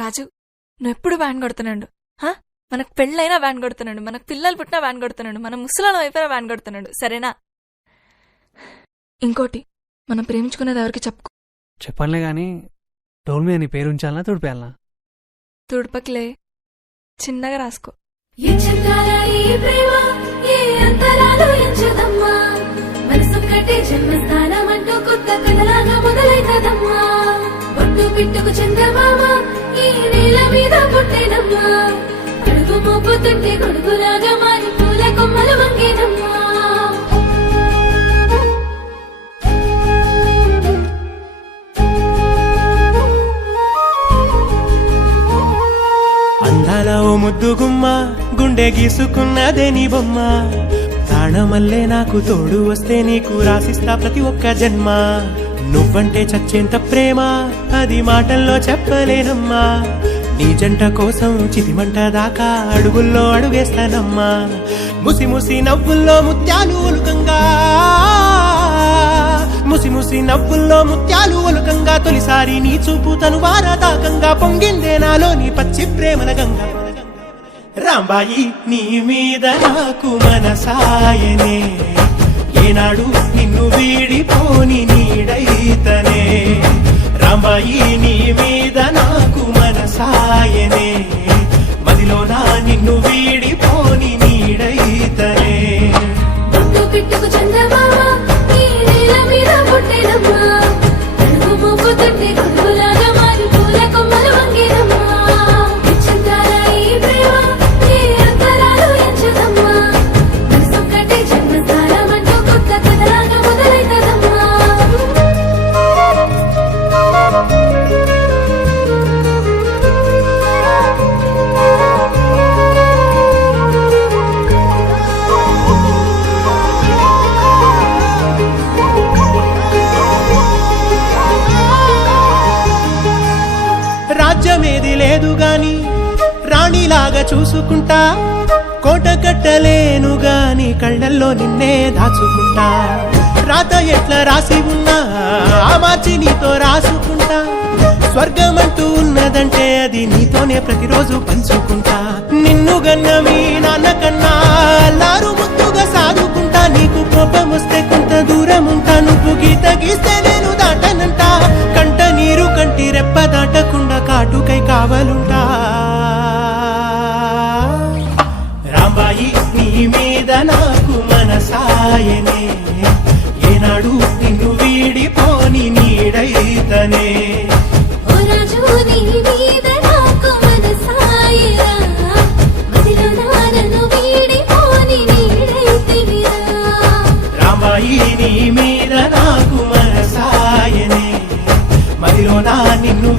రాజు, నువ్వెప్పుడు వ్యాన్ కొడుతున్నాడు. మనకు పెళ్ళైనా వ్యాన్ కొడుతున్నాడు, మనకు పిల్లలు పుట్టినా వ్యాన్ కొడుతున్నాడు, మన ముసలాళ్ళం అయిపోయినా వ్యాన్ కొడుతున్నాడు. సరేనా? ఇంకోటి, మనం ప్రేమించుకునేది ఎవరికి చెప్పుకో. చెప్పనులే గాని డోల్ మీద నీ పేరు ఉంచాలనా తుడిపేయాలనా? తుడపకిలే, చిన్నగా రాసుకో. పిట్టుకు చందమామ ఈ నేల మీద పుట్టేనమ్మా, అడుగు మోపుతుంటే కొడుకులాగా మారి పూల కొమ్మలు వంగేనమ్మా. అందాల ఓ ముద్దుగుమ్మ, గుండె గీసుకున్నదే నీ బొమ్మ. ప్రాణమల్లే నాకు తోడు వస్తే నీకు రాసిస్తా ప్రతి ఒక్క జన్మ. నువ్వంటే చచ్చేంత ప్రేమ అది మాటల్లో చెప్పలేనమ్మా. నీ జంట కోసం చితిమంట దాకా అడుగుల్లో అడుగేస్తానమ్మా. ముసి ముసి నవ్వుల్లో ముత్యాలు ఒలుకంగా, ముసి ముసి నవ్వుల్లో ముత్యాలు ఒలుకంగా, తొలిసారి నీ చూపు తను వారదాకంగా పొంగిందే నాలో నీ పచ్చి ప్రేమల గంగా. రాంబాయి నీ మీద నాకు మనసాయనే, ఏనాడు నిన్ను వీడిపోని నీడైతనే. రాంబాయి నీ మీద నాకు మనసాయనే, మదిలోనా నిన్ను వీడిపోని నీడైతనే. పిట్టుకు చందమామ ఈ నేల మీద పుట్టేనమ్మా, అడుగు మోపుతుంటే కొడుకులాగా మారి పూల కొమ్మలు వంగేనమ్మా. రాజ్యమేది లేదు గాని రాణిలాగా చూసుకుంటా, కోట కట్టలేను గాని కళ్ళల్లో నిన్నే దాచుకుంటా. రాత ఎట్లా రాసి ఉన్నా ఆ మార్చి నీతో రాసుకుంటా. స్వర్గమంటూ ఉన్నదంటే అది నీతోనే ప్రతిరోజు పంచుకుంటా. నిన్ను గన్న మీ నాన్న కన్నా అల్లారు ముద్దుగా సాదుకుంటా. నీకు కోపం వస్తే కొంత దూరం ఉంటా, నువ్వు గీత గీస్తే నేను దాటనంటా. కంట నీరు కంటి రెప్ప దాటకుండా కాటుకై కావలుంటా. రాంబాయి నీ మీద నాకు మనసాయనే, ఏనాడు నిన్ను వీడిపోని నీడైతనే. రాంబాయి నీ మీద నాకు మనసాయనే, మదిలో నా నిన్ను